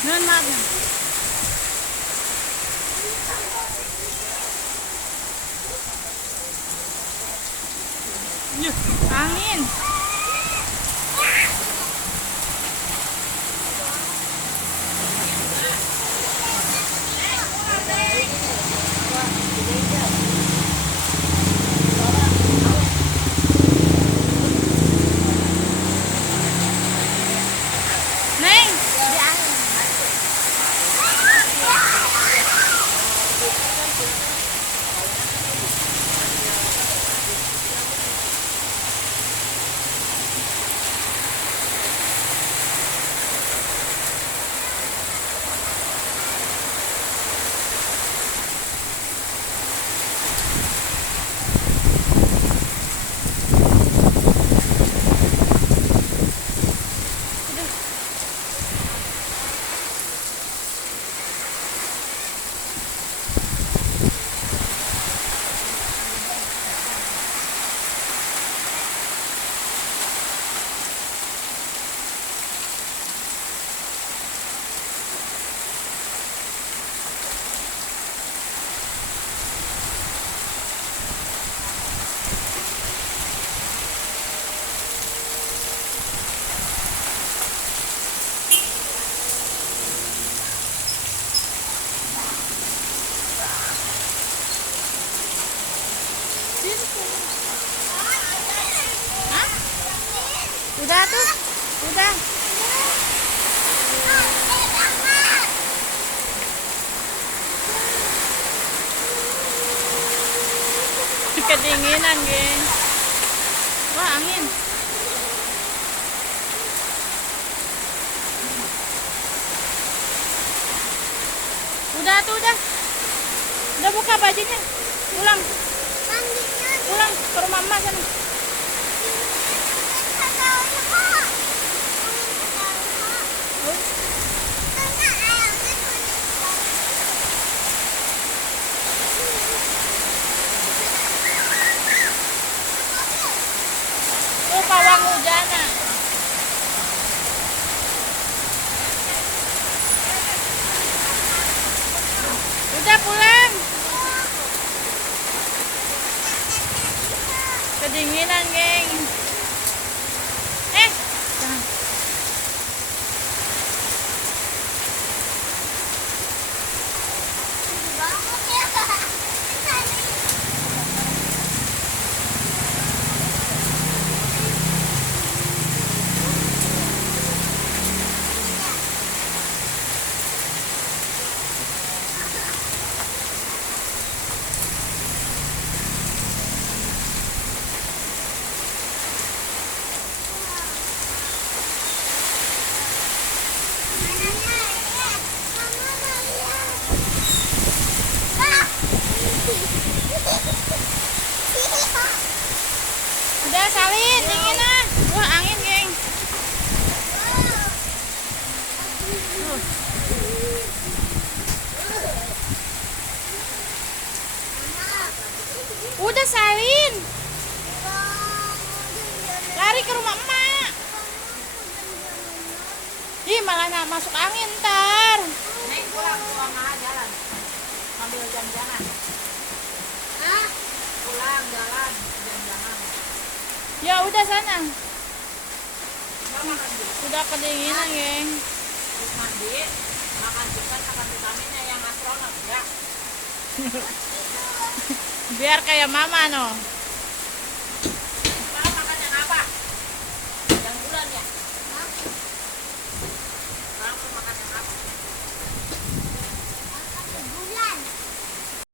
Nun, mat. Yuh, angin. Neng, hah? Udah tuh, udah. Kedinginan, geng. Wah, angin. Udah tuh, udah. Udah buka bajunya. Pulang. Pulang ke rumah emak sana. Tuh pawang hujanah. Udah pulang. Kedinginan, geng. Jangan. Udah salin, dinginan. Wah, angin, geng. Udah salin. Lari ke rumah emak. Ih, malah nggak masuk angin ntar. Neng pulang jalan. Sambil jam-jaman. Pulang jalan jam-jaman. Ya udah sana. Nggak makan dulu. Udah kedinginan, geng. Terus mandi, makan vitaminnya yang astronot ya. Biar kayak mama no.